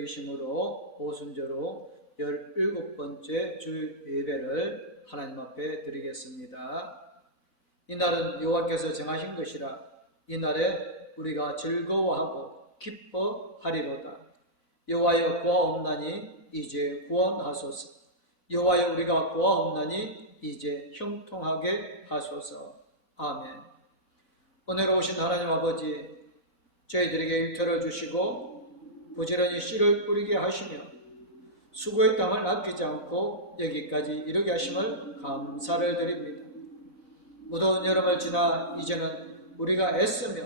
드리심으로 오순절로 17번째 주 예배를 하나님 앞에 드리겠습니다. 이날은 여호와께서 정하신 것이라 이날에 우리가 즐거워하고 기뻐하리로다. 여호와여 구하옵나니 이제 구원하소서. 여호와여 우리가 구하옵나니 이제 형통하게 하소서. 아멘. 오늘 오신 하나님 아버지, 저희들에게 일터를 주시고 부지런히 씨를 뿌리게 하시며 수고의 땀을 아끼지 않고 여기까지 이르게 하심을 감사를 드립니다. 무더운 여름을 지나 이제는 우리가 애쓰며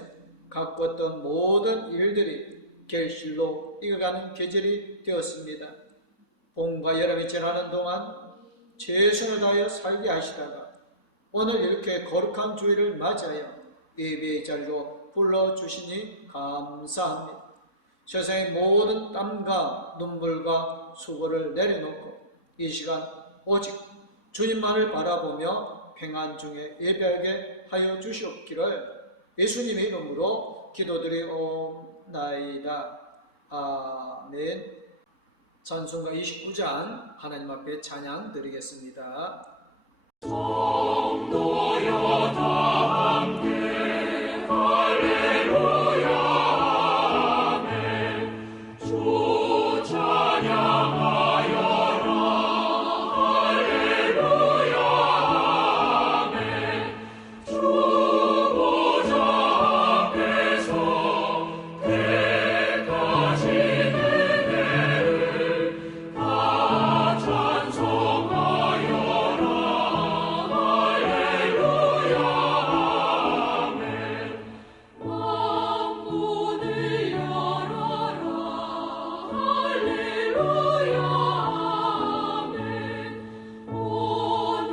가꿨던 모든 일들이 결실로 익어가는 계절이 되었습니다. 봄과 여름이 지나는 동안 최선을 다하여 살게 하시다가 오늘 이렇게 거룩한 주일을 맞이하여 예배의 자리로 불러주시니 감사합니다. 세상의 모든 땀과 눈물과 수고를 내려놓고 이 시간 오직 주님만을 바라보며 평안 중에 예배하게 하여 주시옵기를 예수님의 이름으로 기도드리옵나이다. 아멘. 찬송가 29장 하나님 앞에 찬양 드리겠습니다. 성도여 다 함께 할렐루야 아멘. 주 찬양하여라 할렐루야 아멘. 주 보좌 앞에서 택하시는 은혜를 다 찬송하여라 할렐루야 아멘. 왕문을 열어라 할렐루야 아멘. 온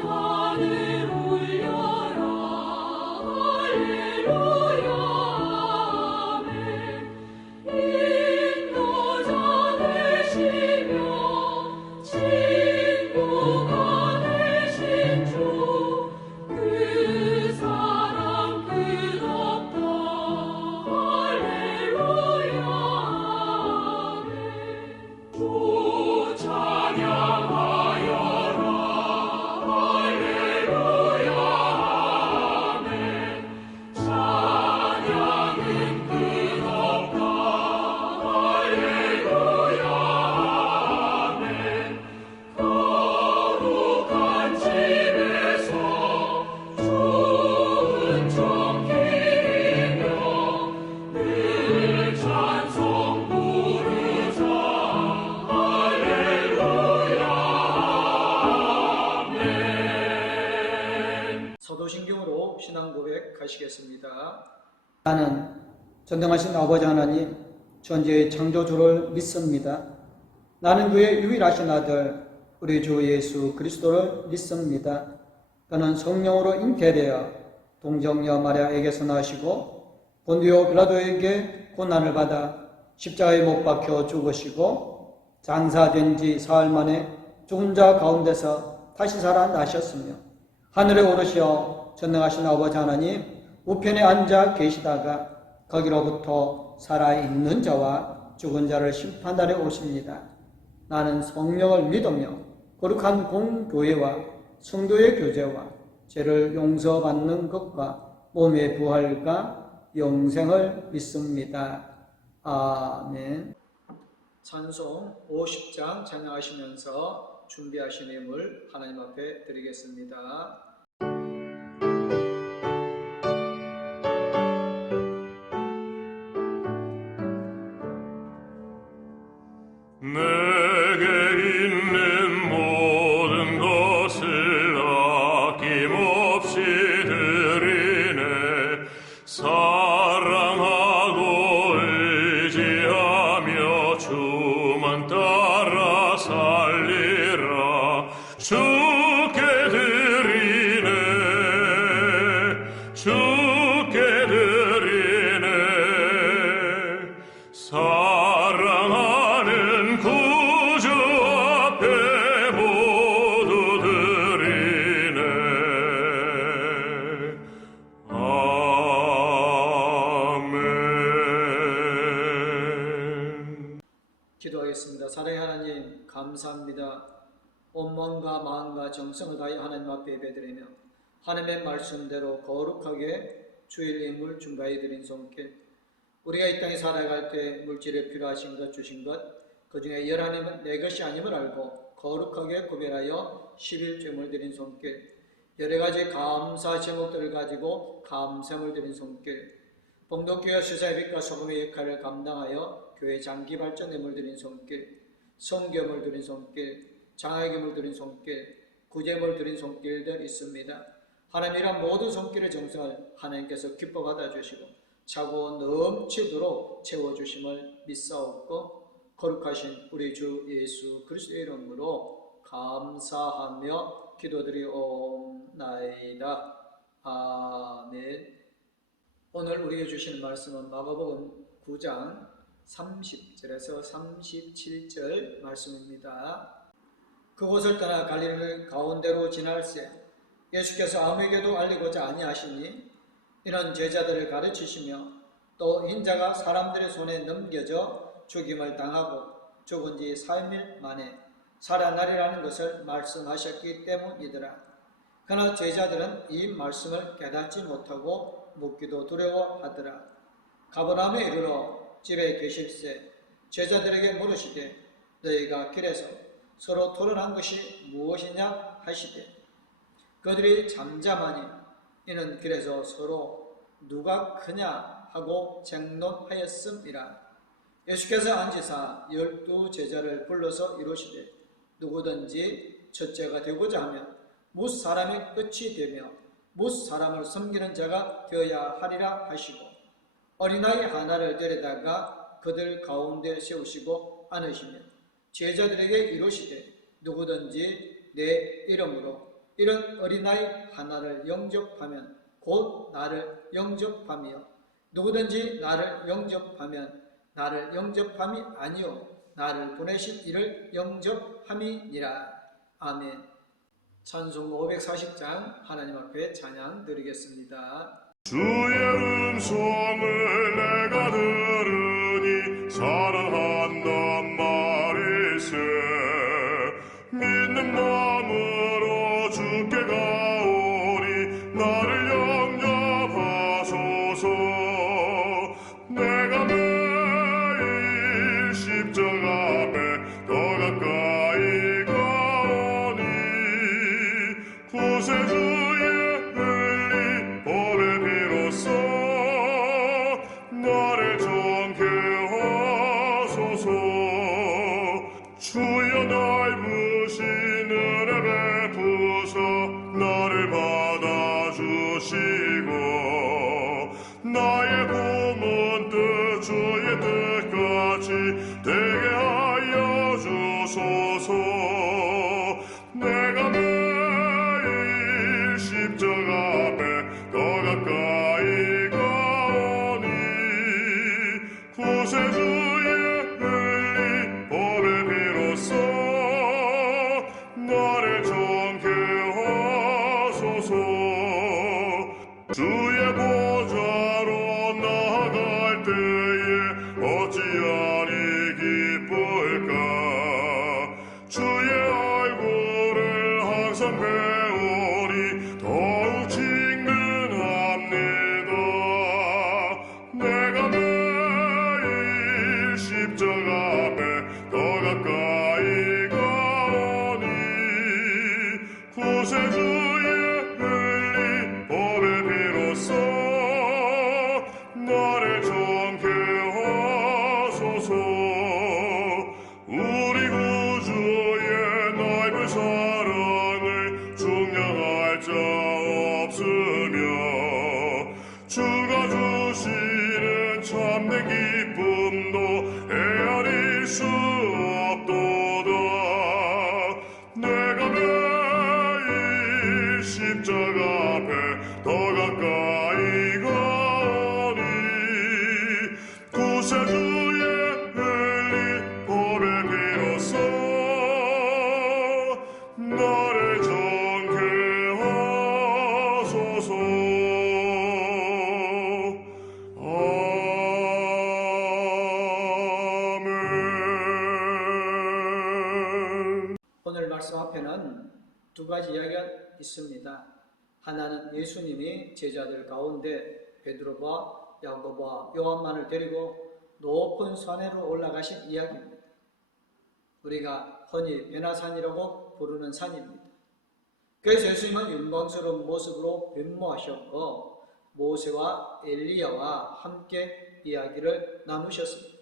하늘 울려라 할렐루야 아멘. 인도자 되시며 친구가 되신 주 그 사랑 끝없다 할렐루야 아멘. 주 찬양하여라 할렐루야 아멘. 찬양은 끝없다 할렐루야 아멘. 거룩한 집에서 주은 정기이며 늘 찬송 부르자 할렐루야 아멘. 사도신경으로 신앙 고백하시겠습니다. 나는 전능하신 아버지 하나님 전지의 창조주를 믿습니다. 나는 그의 유일하신 아들 우리 주 예수 그리스도를 믿습니다. 그는 성령으로 잉태되어 동정녀 마리아에게서 나시고 본디오 빌라도에게 고난을 받아 십자가에 못 박혀 죽으시고 장사된 지 사흘 만에 죽은 자 가운데서 다시 살아나셨으며 하늘에 오르시어 전능하신 아버지 하나님 우편에 앉아 계시다가 거기로부터 살아있는 자와 죽은 자를 심판하러 오십니다. 나는 성령을 믿으며 거룩한 공교회와 성도의 교제와 죄를 용서받는 것과 몸의 부활과 영생을 믿습니다. 아멘. 찬송 50장 찬양하시면서 준비하신 예물 하나님 앞에 드리겠습니다. 내게 있는 모든 것을 아낌없이 드리네. 사랑하고 의지하며 주만 따라 살리라. 주께 드리네. 주께 드리네. 사랑하는 구주 앞에 기도하겠습니다. 사랑의 하나님, 감사합니다. 온몸과 마음과 정성을 다해 하나님 앞에 예배드리며 하나님의 말씀대로 거룩하게 주일 예물 중가해 드린 손길, 우리가 이 땅에 살아갈 때 물질에 필요하신 것 주신 것, 그 중에 열하님은 내 것이 아님을 알고 거룩하게 구별하여 11조물 드린 손길, 여러 가지 감사 제목들을 가지고 감사함을 드린 손길, 봉동교회 수사의 빛과 소금의 역할을 감당하여 교회 장기 발전에 물들인 손길, 성경을 드린 손길, 장학금을 드린 손길, 구제물 드린 손길들 있습니다. 하나님이란 모든 손길의 정성을 하나님께서 기뻐 받아주시고 차고 넘치도록 채워주심을 믿사옵고 거룩하신 우리 주 예수 그리스도의 이름으로 감사하며 기도드리옵나이다. 아멘. 오늘 우리에게 주시는 말씀은 마가복음 9장 30절에서 37절 말씀입니다. 그곳을 떠나 갈릴리 가운데로 지날새 예수께서 아무에게도 알리고자 아니하시니 이는 제자들을 가르치시며 또 인자가 사람들의 손에 넘겨져 죽임을 당하고 죽은 지 3일 만에 살아나리라는 것을 말씀하셨기 때문이더라. 그러나 제자들은 이 말씀을 깨닫지 못하고 묻기도 두려워하더라. 가버나움에 이르러 집에 계실새 제자들에게 물으시되 너희가 길에서 서로 토론한 것이 무엇이냐 하시되 그들이 잠잠하니 이는 길에서 서로 누가 크냐 하고 쟁론하였음이라. 예수께서 앉으사 12 제자를 불러서 이르시되 누구든지 첫째가 되고자 하면 뭇 사람의 끝이 되며 뭇 사람을 섬기는 자가 되어야 하리라 하시고 어린아이 하나를 데려다가 그들 가운데 세우시고 앉으시며 제자들에게 이르시되 누구든지 내 이름으로 이런 어린아이 하나를 영접하면 곧 나를 영접하며 누구든지 나를 영접하면 나를 영접함이 아니요 나를 보내신 이를 영접함이니라. 아멘. 찬송 540장 하나님 앞에 찬양 드리겠습니다. 주의 음성을 내가 들으니 사랑한단 말일세. 믿는 마음으로 주께 가오리 나를 영접하소서. 내가 매일 십자가 앞에 더 가까이 가오니 구세주의 흘린 보배 비로소 나를 정케 하소서. 주여 넓으신 은혜 베푸사 나를 받아주시고 나의 품은 뜻 주의 뜻같이 되게 하여 주소서. 내가 매일 십자가 앞에 더 가까이 가오니 구세주의 흘린 보배 비로소 나를 정케 하소서. 주의 보좌로 나아갈 때에 어찌하리 기쁠까. 말씀 앞에는 두 가지 이야기가 있습니다. 하나는 예수님이 제자들 가운데 베드로와 야고보와 요한만을 데리고 높은 산으로 올라가신 이야기입니다. 우리가 흔히 베나산이라고 부르는 산입니다. 그래서 예수님은 영광스러운 모습으로 변모하셨고 모세와 엘리야와 함께 이야기를 나누셨습니다.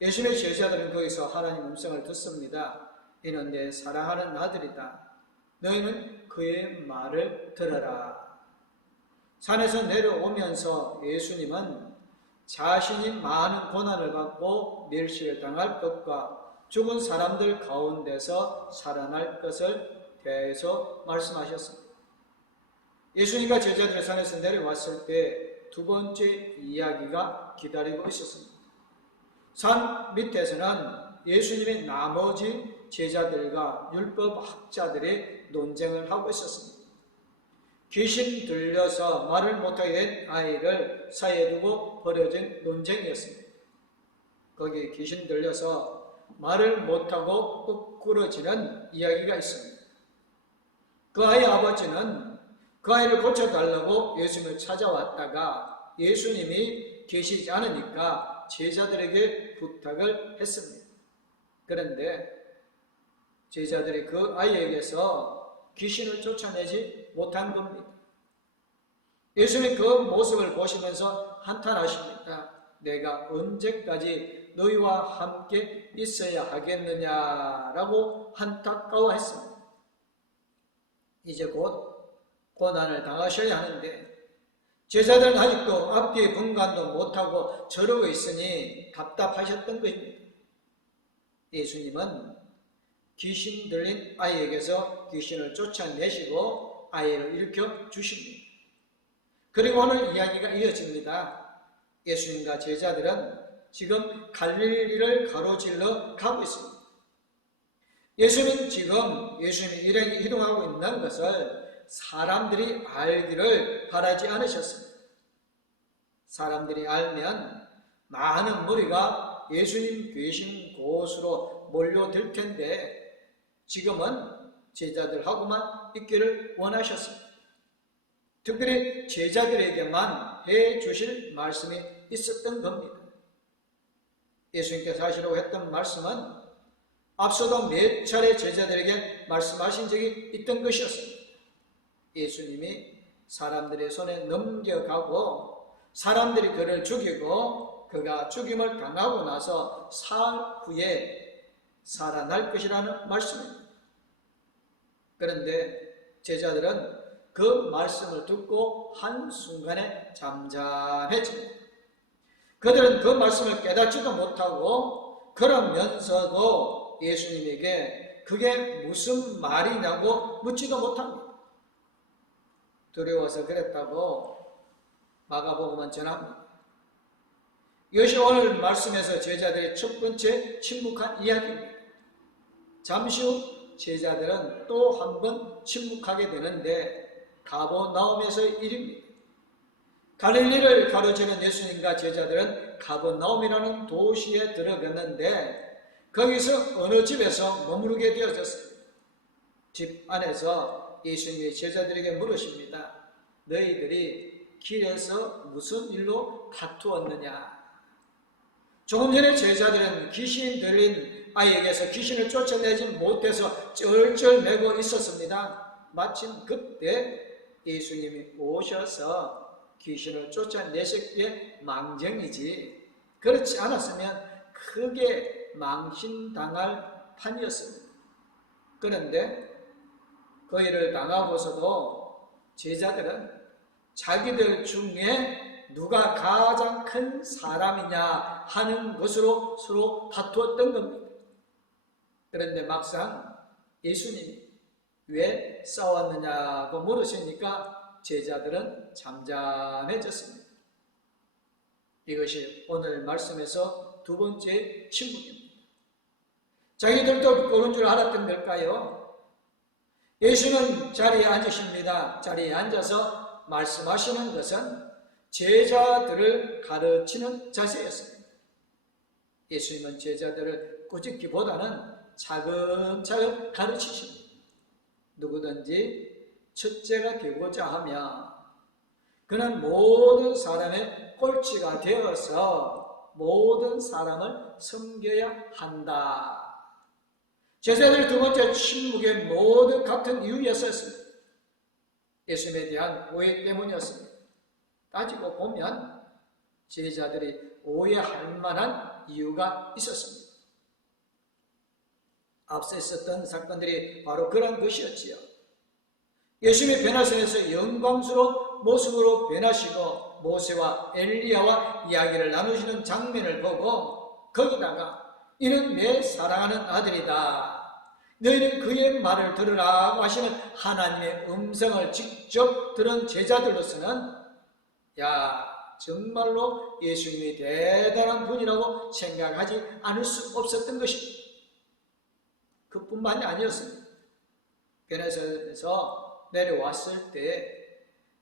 예수님의 제자들은 거기서 하나님 음성을 듣습니다. 이는 내 사랑하는 아들이다. 너희는 그의 말을 들어라. 산에서 내려오면서 예수님은 자신이 많은 고난을 받고 멸시를 당할 것과 죽은 사람들 가운데서 살아날 것을 대해서 말씀하셨습니다. 예수님과 제자들이 산에서 내려왔을 때 두 번째 이야기가 기다리고 있었습니다. 산 밑에서는 예수님의 나머지 제자들과 율법학자들이 논쟁을 하고 있었습니다. 귀신 들려서 말을 못하게 된 아이를 사이에 두고 벌어진 논쟁이었습니다. 거기에 귀신 들려서 말을 못하고 꾸꾸러지는 이야기가 있습니다. 그 아이의 아버지는 그 아이를 고쳐달라고 예수님을 찾아왔다가 예수님이 계시지 않으니까 제자들에게 부탁을 했습니다. 그런데 제자들이 그 아이에게서 귀신을 쫓아내지 못한 겁니다. 예수님이 그 모습을 보시면서 한탄하십니다. 내가 언제까지 너희와 함께 있어야 하겠느냐라고 안타까워했습니다. 이제 곧 고난을 당하셔야 하는데 제자들은 아직도 앞뒤 분간도 못하고 저러고 있으니 답답하셨던 것입니다. 예수님은 귀신 들린 아이에게서 귀신을 쫓아내시고 아이를 일으켜 주십니다. 그리고 오늘 이야기가 이어집니다. 예수님과 제자들은 지금 갈릴리를 가로질러 가고 있습니다. 예수님은 지금 예수님이 일행이 이동하고 있는 것을 사람들이 알기를 바라지 않으셨습니다. 사람들이 알면 많은 무리가 예수님 계신 곳으로 몰려들 텐데 지금은 제자들하고만 있기를 원하셨습니다. 특별히 제자들에게만 해주실 말씀이 있었던 겁니다. 예수님께서 하시려고 했던 말씀은 앞서도 몇 차례 제자들에게 말씀하신 적이 있던 것이었습니다. 예수님이 사람들의 손에 넘겨가고 사람들이 그를 죽이고 그가 죽임을 당하고 나서 사흘 후에 살아날 것이라는 말씀입니다. 그런데 제자들은 그 말씀을 듣고 한순간에 잠잠해집니다. 그들은 그 말씀을 깨닫지도 못하고 그러면서도 예수님에게 그게 무슨 말이냐고 묻지도 못합니다. 두려워서 그랬다고 마가복음은 전합니다. 이것이 오늘 말씀에서 제자들의 첫 번째 침묵한 이야기입니다. 잠시 후 제자들은 또 한 번 침묵하게 되는데 가버나움에서의 일입니다. 갈릴리를 가로지는 예수님과 제자들은 가버나움이라는 도시에 들어갔는데 거기서 어느 집에서 머무르게 되어졌습니다. 집 안에서 예수님이 제자들에게 물으십니다. 너희들이 길에서 무슨 일로 다투었느냐? 조금 전에 제자들은 귀신 들린 아이에게서 귀신을 쫓아내지 못해서 쩔쩔매고 있었습니다. 마침 그때 예수님이 오셔서 귀신을 쫓아내셨기에 망정이지 그렇지 않았으면 크게 망신당할 판이었습니다. 그런데 그 일을 당하고서도 제자들은 자기들 중에 누가 가장 큰 사람이냐 하는 것으로 서로 다투었던 겁니다. 그런데 막상 예수님이 왜 싸웠느냐고 물으시니까 제자들은 잠잠해졌습니다. 이것이 오늘 말씀에서 두 번째 침묵입니다. 자기들도 그런 줄 알았던 걸까요? 예수는 자리에 앉으십니다. 자리에 앉아서 말씀하시는 것은 제자들을 가르치는 자세였습니다. 예수님은 제자들을 꾸짖기보다는 차근차근 가르치십니다. 누구든지 첫째가 되고자 하며 그는 모든 사람의 꼴찌가 되어서 모든 사람을 섬겨야 한다. 제자들의 두 번째 침묵의 모든 같은 이유였습니다. 예수님에 대한 오해 때문이었습니다. 따지고 보면 제자들이 오해할 만한 이유가 있었습니다. 앞서 있었던 사건들이 바로 그런 것이었지요. 예수님이 변화선에서 영광스러운 모습으로 변하시고 모세와 엘리야와 이야기를 나누시는 장면을 보고 거기다가 이는 내 사랑하는 아들이다. 너희는 그의 말을 들으라고 하시는 하나님의 음성을 직접 들은 제자들로서는 정말로 예수님이 대단한 분이라고 생각하지 않을 수 없었던 것입니다. 그뿐만이 아니었습니다. 변화선에서 내려왔을 때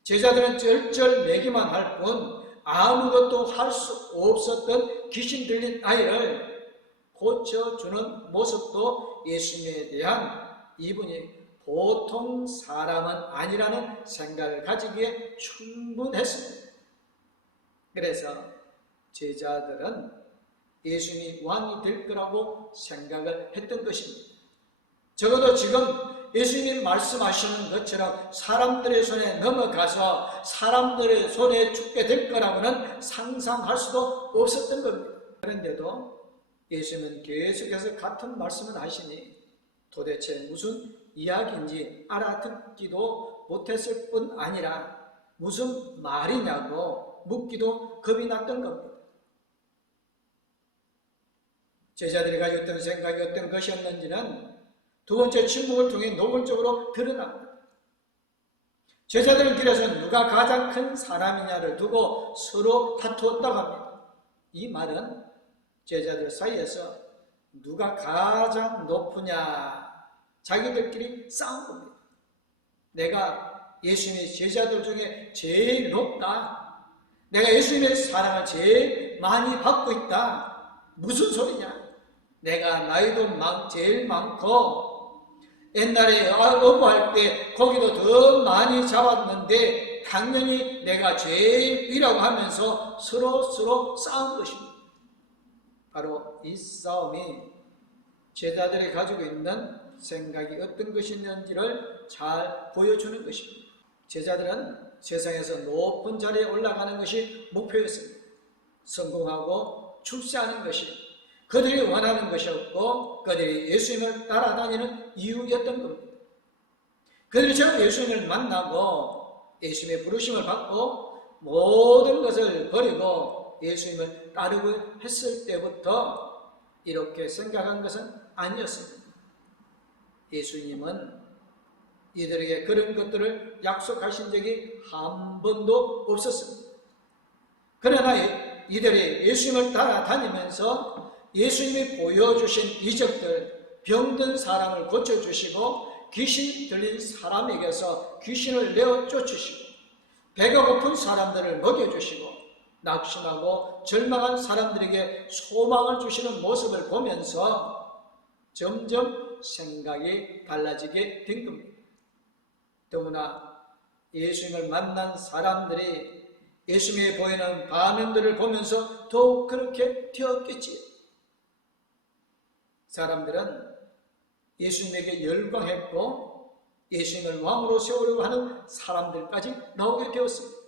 제자들은 쩔쩔매기만 할 뿐 아무것도 할 수 없었던 귀신 들린 아이를 고쳐주는 모습도 예수님에 대한 이분이 보통 사람은 아니라는 생각을 가지기에 충분했습니다. 그래서 제자들은 예수님이 왕이 될 거라고 생각을 했던 것입니다. 적어도 지금 예수님이 말씀하시는 것처럼 사람들의 손에 넘어가서 사람들의 손에 죽게 될 거라고는 상상할 수도 없었던 겁니다. 그런데도 예수님은 계속해서 같은 말씀을 하시니 도대체 무슨 이야기인지 알아듣기도 못했을 뿐 아니라 무슨 말이냐고 묻기도 겁이 났던 겁니다. 제자들이 가지고 있던 생각이 어떤 것이었는지는 두 번째 침묵을 통해 노골적으로 드러납니다. 제자들은 길에서 누가 가장 큰 사람이냐를 두고 서로 다투었다고 합니다. 이 말은 제자들 사이에서 누가 가장 높으냐 자기들끼리 싸운 겁니다. 내가 예수님의 제자들 중에 제일 높다. 내가 예수님의 사랑을 제일 많이 받고 있다. 무슨 소리냐? 내가 나이도 제일 많고 옛날에 어부할 때 고기도 더 많이 잡았는데 당연히 내가 제일 위라고 하면서 서로 싸운 것입니다. 바로 이 싸움이 제자들이 가지고 있는 생각이 어떤 것이 있는지를 잘 보여주는 것입니다. 제자들은 세상에서 높은 자리에 올라가는 것이 목표였습니다. 성공하고 출세하는 것이 그들이 원하는 것이었고 그들이 예수님을 따라다니는 이유였던 겁니다. 그들이 처음 예수님을 만나고 예수님의 부르심을 받고 모든 것을 버리고 예수님을 따르고 했을 때부터 이렇게 생각한 것은 아니었습니다. 예수님은 이들에게 그런 것들을 약속하신 적이 한 번도 없었습니다. 그러나 이들이 예수님을 따라다니면서 예수님이 보여주신 이적들, 병든 사람을 고쳐주시고 귀신 들린 사람에게서 귀신을 내어 쫓으시고 배가 고픈 사람들을 먹여주시고 낙심하고 절망한 사람들에게 소망을 주시는 모습을 보면서 점점 생각이 달라지게 된 겁니다. 더구나 예수님을 만난 사람들이 예수님이 보이는 반응들을 보면서 더욱 그렇게 되었겠지요. 사람들은 예수님에게 열광했고 예수님을 왕으로 세우려고 하는 사람들까지 나오게 되었습니다.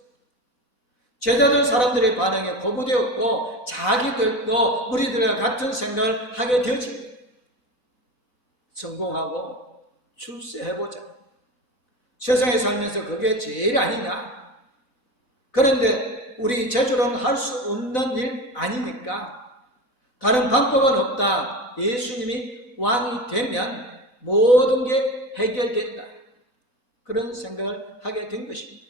제자들 사람들의 반응에 거부되었고 자기들도 무리들과 같은 생각을 하게 되어집니다. 성공하고 출세해보자. 세상에 살면서 그게 제일 아니냐. 그런데 우리 제주로는 할 수 없는 일 아니니까 다른 방법은 없다. 예수님이 왕이 되면 모든 게 해결된다. 그런 생각을 하게 된 것입니다.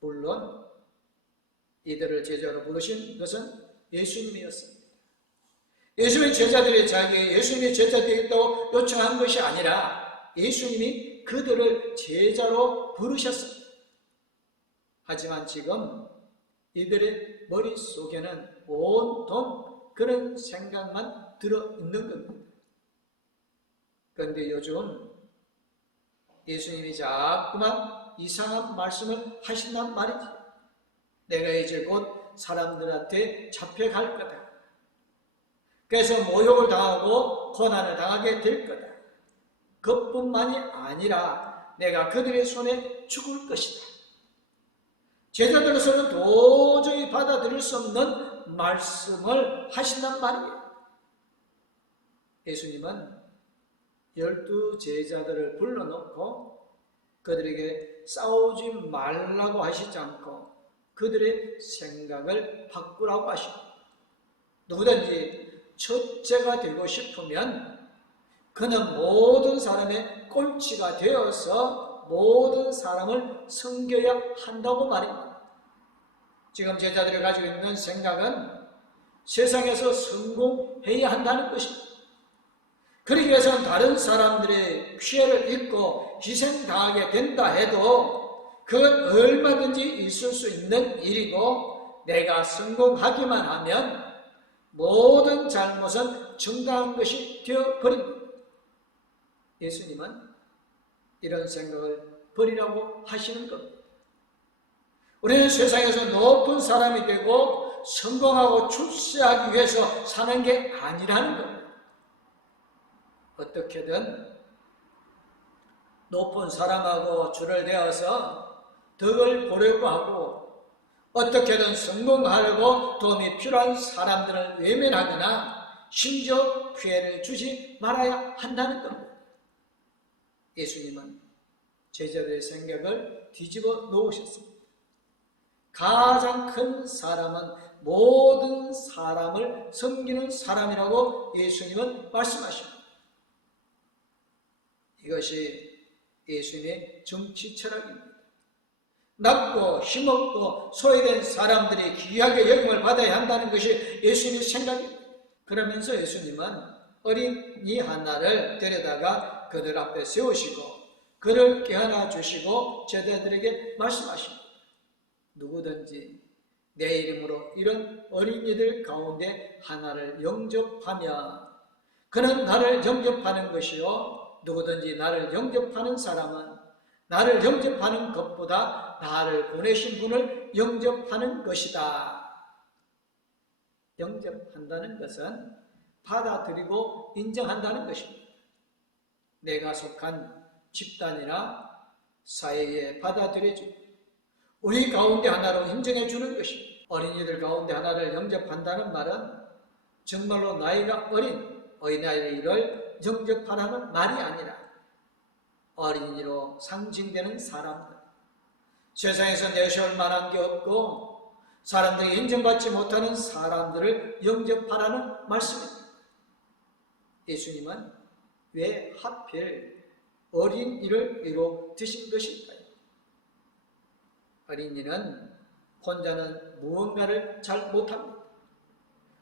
물론 이들을 제자로 부르신 것은 예수님이었습니다. 예수님의 제자들이 자기에게 예수님의 제자 되겠다고 요청한 것이 아니라 예수님이 그들을 제자로 부르셨습니다. 하지만 지금 이들의 머릿속에는 온통 그런 생각만 들어있는 겁니다. 그런데 요즘 예수님이 자꾸만 이상한 말씀을 하신단 말이지. 내가 이제 곧 사람들한테 잡혀갈 거다. 그래서 모욕을 당하고 고난을 당하게 될 거다. 그뿐만이 아니라 내가 그들의 손에 죽을 것이다. 제자들로서는 도저히 받아들일 수 없는 말씀을 하신단 말이에요. 예수님은 12 제자들을 불러놓고 그들에게 싸우지 말라고 하시지 않고 그들의 생각을 바꾸라고 하십니다. 누구든지 첫째가 되고 싶으면 그는 모든 사람의 꼴찌가 되어서 모든 사람을 섬겨야 한다고 말입니다. 지금 제자들이 가지고 있는 생각은 세상에서 성공해야 한다는 것입니다. 그러기 위해서는 다른 사람들의 피해를 입고 희생당하게 된다 해도 그건 얼마든지 있을 수 있는 일이고 내가 성공하기만 하면 모든 잘못은 정당한 것이 되어버립니다. 예수님은 이런 생각을 버리라고 하시는 겁니다. 우리는 세상에서 높은 사람이 되고 성공하고 출세하기 위해서 사는 게 아니라는 겁니다. 어떻게든 높은 사람하고 줄을 대어서 덕을 보려고 하고 어떻게든 성공하려고 도움이 필요한 사람들을 외면하거나 심지어 피해를 주지 말아야 한다는 겁니다. 예수님은 제자들의 생각을 뒤집어 놓으셨습니다. 가장 큰 사람은 모든 사람을 섬기는 사람이라고 예수님은 말씀하십니다. 이것이 예수님의 정치 철학입니다. 낮고 힘없고 소외된 사람들이 귀하게 여김을 받아야 한다는 것이 예수님의 생각입니다. 그러면서 예수님은 어린이 하나를 데려다가 그들 앞에 세우시고 그를 깨어나 주시고 제자들에게 말씀하십니다. 누구든지 내 이름으로 이런 어린이들 가운데 하나를 영접하면 그는 나를 영접하는 것이요 누구든지 나를 영접하는 사람은 나를 영접하는 것보다 나를 보내신 분을 영접하는 것이다. 영접한다는 것은 받아들이고 인정한다는 것입니다. 내가 속한 집단이나 사회에 받아들여주고 우리 가운데 하나로 인정해 주는 것입니다. 어린이들 가운데 하나를 영접한다는 말은 정말로 나이가 어린 어린아이를 영접하라는 말이 아니라 어린이로 상징되는 사람들, 세상에서 내세울 만한 게 없고 사람들이 인정받지 못하는 사람들을 영접하라는 말씀입니다. 예수님은 왜 하필 어린이를 위로 드신 것일까요? 어린이는 혼자는 무언가를 잘 못합니다.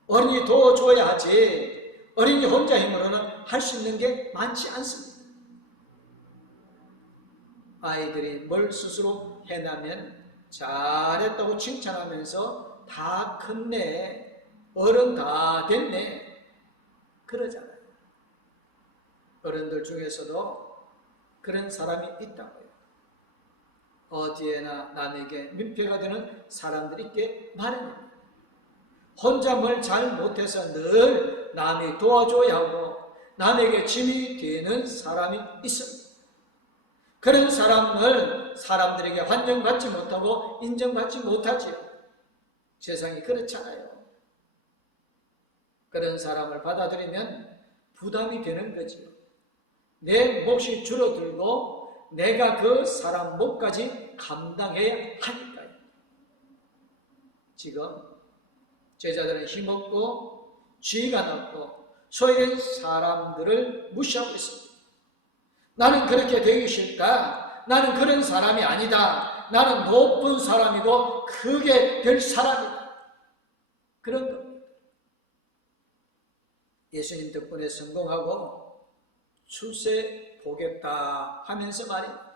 어린이 도와줘야 하지 어린이 혼자 힘으로는 할 수 있는 게 많지 않습니다. 아이들이 뭘 스스로 해나면 잘했다고 칭찬하면서 다 컸네, 어른 다 됐네 그러잖아요. 어른들 중에서도 그런 사람이 있다고요. 어디에나 남에게 민폐가 되는 사람들이 있게 마련입니다. 혼자 뭘 잘 못해서 늘 남이 도와줘야 하고 남에게 짐이 되는 사람이 있습니다. 그런 사람을 사람들에게 환영받지 못하고 인정받지 못하지요. 세상이 그렇잖아요. 그런 사람을 받아들이면 부담이 되는 거지요. 내 몫이 줄어들고 내가 그 사람 몫까지 감당해야 하니까요. 지금 제자들은 힘없고 지위가 낮고 소외된 사람들을 무시하고 있습니다. 나는 그렇게 되기 싫다. 나는 그런 사람이 아니다. 나는 높은 사람이고 크게 될 사람이다. 그런 겁니다. 예수님 덕분에 성공하고 출세 보겠다 하면서 말입니다.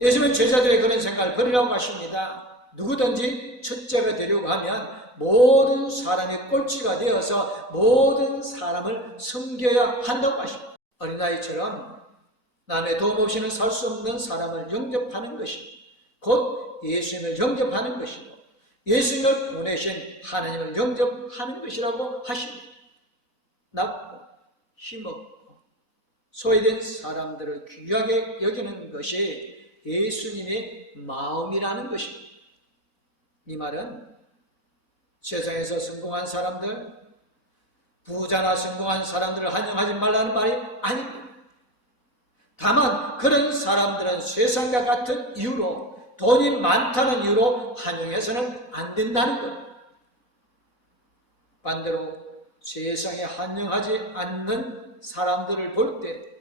예수님은 제자들의 그런 생각을 버리라고 하십니다. 누구든지 첫째가 되려고 하면 모든 사람이 꼴찌가 되어서 모든 사람을 섬겨야 한다고 하십니다. 어린아이처럼 남의 도움 없이는 살 수 없는 사람을 영접하는 것이 곧 예수님을 영접하는 것이고 예수님을 보내신 하나님을 영접하는 것이라고 하십니다. 낳고 힘없고 소외된 사람들을 귀하게 여기는 것이 예수님의 마음이라는 것입니다. 이 말은 세상에서 성공한 사람들, 부자나 성공한 사람들을 환영하지 말라는 말이 아닙니다. 다만 그런 사람들은 세상과 같은 이유로, 돈이 많다는 이유로 환영해서는 안 된다는 것. 반대로 세상에 환영하지 않는 사람들을 볼 때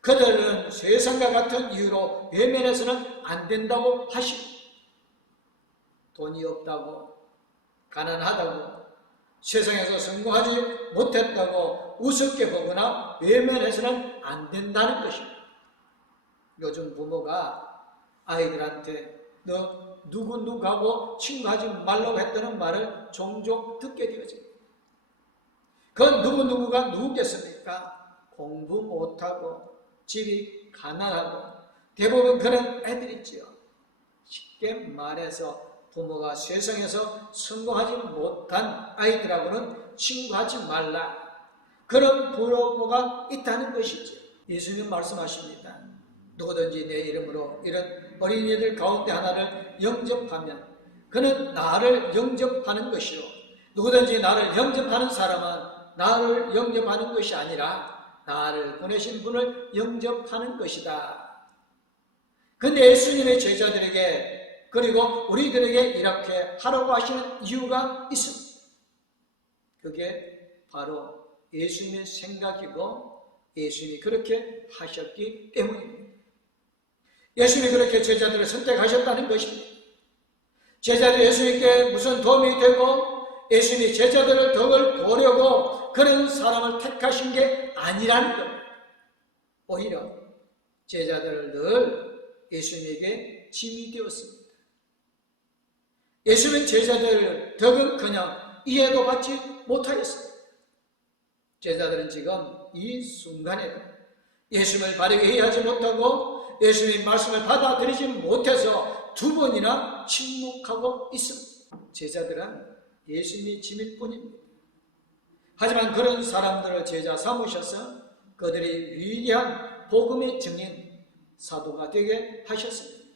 그들은 세상과 같은 이유로 외면해서는 안 된다고 하십니다. 돈이 없다고, 가난하다고, 세상에서 성공하지 못했다고 우습게 보거나 외면해서는 안 된다는 것입니다. 요즘 부모가 아이들한테 너 누구누구하고 친구하지 말라고 했다는 말을 종종 듣게 되어집니다. 그 누구누구가 누구겠습니까? 공부 못하고 집이 가난하고 대부분 그런 애들이지요. 쉽게 말해서 부모가 세상에서 성공하지 못한 아이들하고는 친구하지 말라, 그런 부모가 있다는 것이죠. 예수님 말씀하십니다. 누구든지 내 이름으로 이런 어린이들 가운데 하나를 영접하면 그는 나를 영접하는 것이요, 누구든지 나를 영접하는 사람은 나를 영접하는 것이 아니라 나를 보내신 분을 영접하는 것이다. 근데 예수님의 제자들에게 그리고 우리들에게 이렇게 하라고 하시는 이유가 있습니다. 그게 바로 예수님의 생각이고 예수님이 그렇게 하셨기 때문입니다. 예수님이 그렇게 제자들을 선택하셨다는 것입니다. 제자들이 예수님께 무슨 도움이 되고 예수님이 제자들을 덕을 보려고 그런 사람을 택하신 게 아니라는 것. 오히려 제자들을 늘 예수님에게 짐이 되었습니다. 예수님은 제자들 덕은 그냥 이해도 받지 못하였습니다. 제자들은 지금 이 순간에도 예수님을 바르게 이해하지 못하고 예수님의 말씀을 받아들이지 못해서 두 번이나 침묵하고 있습니다. 제자들은 예수님이 짐일 뿐입니다. 하지만 그런 사람들을 제자 삼으셔서 그들이 위대한 복음의 증인, 사도가 되게 하셨습니다.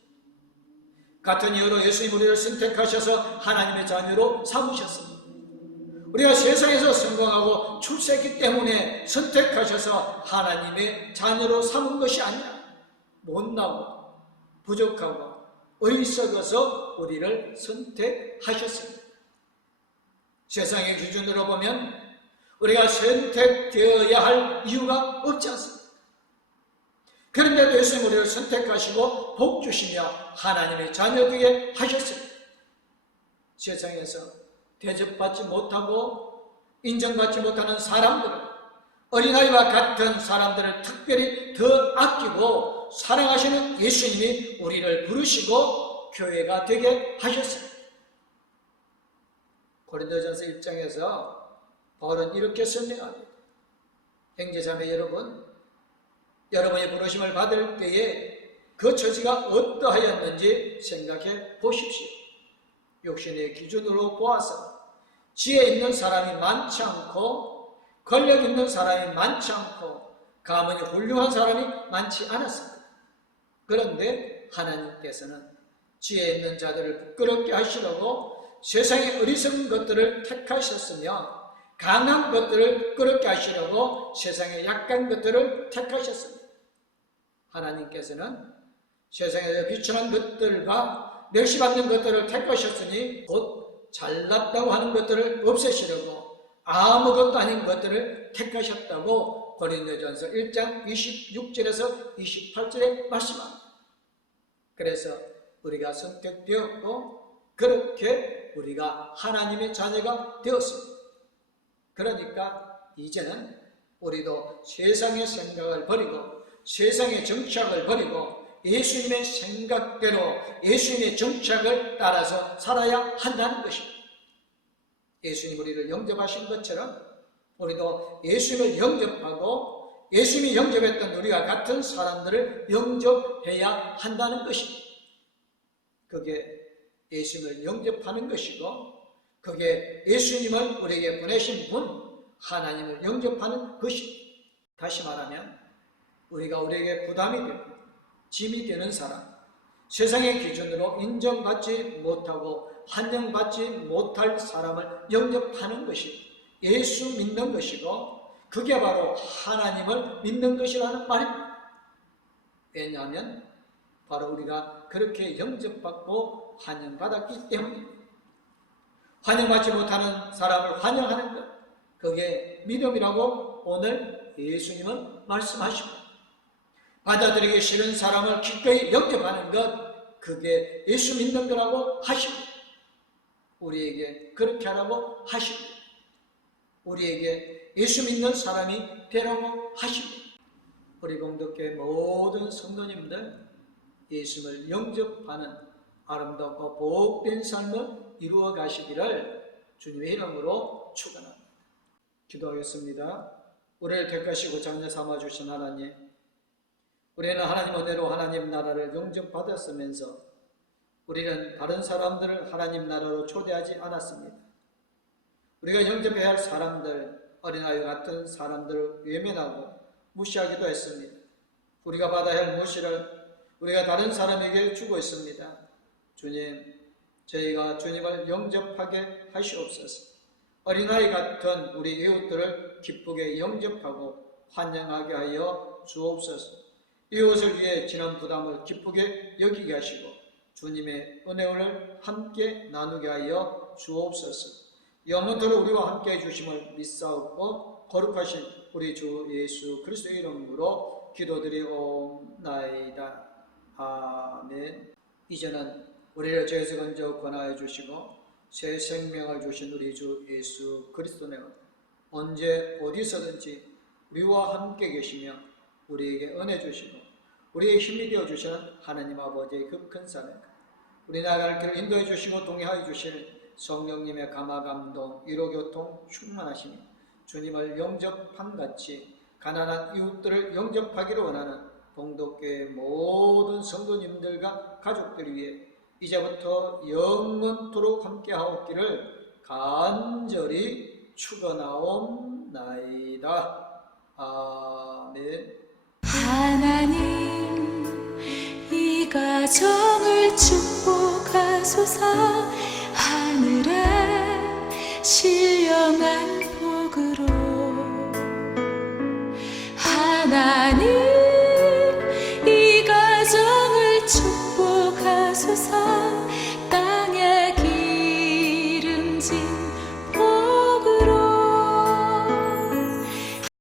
같은 이유로 예수님 우리를 선택하셔서 하나님의 자녀로 삼으셨습니다. 우리가 세상에서 성공하고 출세했기 때문에 선택하셔서 하나님의 자녀로 삼은 것이 아니라 못나고 부족하고 어리석어서 우리를 선택하셨습니다. 세상의 기준으로 보면 우리가 선택되어야 할 이유가 없지 않습니다. 그런데도 예수님 우리를 선택하시고 복 주시며 하나님의 자녀 되게 하셨습니다. 세상에서 대접받지 못하고 인정받지 못하는 사람들을, 어린아이와 같은 사람들을 특별히 더 아끼고 사랑하시는 예수님이 우리를 부르시고 교회가 되게 하셨습니다. 고린도전서 1장에서 바울은 이렇게 설명합니다. 형제자매 여러분, 여러분의 부르심을 받을 때에 그 처지가 어떠하였는지 생각해 보십시오. 육신의 기준으로 보아서 지혜 있는 사람이 많지 않고 권력 있는 사람이 많지 않고 가문이 훌륭한 사람이 많지 않았습니다. 그런데 하나님께서는 지혜 있는 자들을 부끄럽게 하시려고 세상의 어리석은 것들을 택하셨으며 강한 것들을 부끄럽게 하시려고 세상의 약한 것들을 택하셨습니다. 하나님께서는 세상에서 비천한 것들과 멸시받는 것들을 택하셨으니 곧 잘났다고 하는 것들을 없애시려고 아무것도 아닌 것들을 택하셨다고 고린도전서 1장 26절에서 28절에 말씀합니다. 그래서 우리가 선택되었고 그렇게 우리가 하나님의 자녀가 되었습니다. 그러니까 이제는 우리도 세상의 생각을 버리고 세상의 정착을 버리고 예수님의 생각대로 예수님의 정착을 따라서 살아야 한다는 것입니다. 예수님 우리를 영접하신 것처럼 우리도 예수님을 영접하고 예수님이 영접했던 우리가 같은 사람들을 영접해야 한다는 것입니다. 그게 예수님을 영접하는 것이고 그게 예수님을 우리에게 보내신 분 하나님을 영접하는 것입니다. 다시 말하면 우리가 우리에게 부담이 되고 짐이 되는 사람, 세상의 기준으로 인정받지 못하고 환영받지 못할 사람을 영접하는 것이 예수 믿는 것이고 그게 바로 하나님을 믿는 것이라는 말입니다. 왜냐하면 바로 우리가 그렇게 영접받고 환영받았기 때문입니다. 환영받지 못하는 사람을 환영하는 것, 그게 믿음이라고 오늘 예수님은 말씀하십니다. 받아들이기 싫은 사람을 기꺼이 영접하는 것, 그게 예수 믿는 거라고 하십니다. 우리에게 그렇게 하라고 하십니다. 우리에게 예수 믿는 사람이 되라고 하십니다. 우리 공덕교회 모든 성도님들 예수를 영접하는 아름답고 복된 삶을 이루어 가시기를 주님의 이름으로 축원합니다. 기도하겠습니다. 우리를 택하시고 장래 삼아주신 하나님, 우리는 하나님 은혜로 하나님 나라를 영접받았으면서 우리는 다른 사람들을 하나님 나라로 초대하지 않았습니다. 우리가 영접해야 할 사람들, 어린아이 같은 사람들을 외면하고 무시하기도 했습니다. 우리가 받아야 할 무시를 우리가 다른 사람에게 주고 있습니다. 주님, 저희가 주님을 영접하게 하시옵소서. 어린아이 같은 우리 이웃들을 기쁘게 영접하고 환영하게 하여 주옵소서. 이웃을 위해 지난 부담을 기쁘게 여기게 하시고 주님의 은혜를 함께 나누게 하여 주옵소서. 영원토록 우리와 함께 해주심을 믿사옵고 거룩하신 우리 주 예수 그리스도의 이름으로 기도드리옵나이다. 아멘. 이제는 우리를 죄에서 건져 권하여 주시고 새 생명을 주신 우리 주 예수 그리스도는 언제 어디서든지 우리와 함께 계시며 우리에게 은혜 주시고 우리의 힘이 되어 주시는 하나님 아버지의 그 큰 사랑, 우리 나아갈 길을 인도해 주시고 동행하여 주시는 성령님의 감화감동, 위로교통 충만하시니 주님을 영접한 같이 가난한 이웃들을 영접하기를 원하는 봉독교회 모든 성도님들과 가족들 위해 이제부터 영원토록 함께하옵기를 간절히 축원하옵나이다. 아멘. 하나님 이 가정을 축복하소서.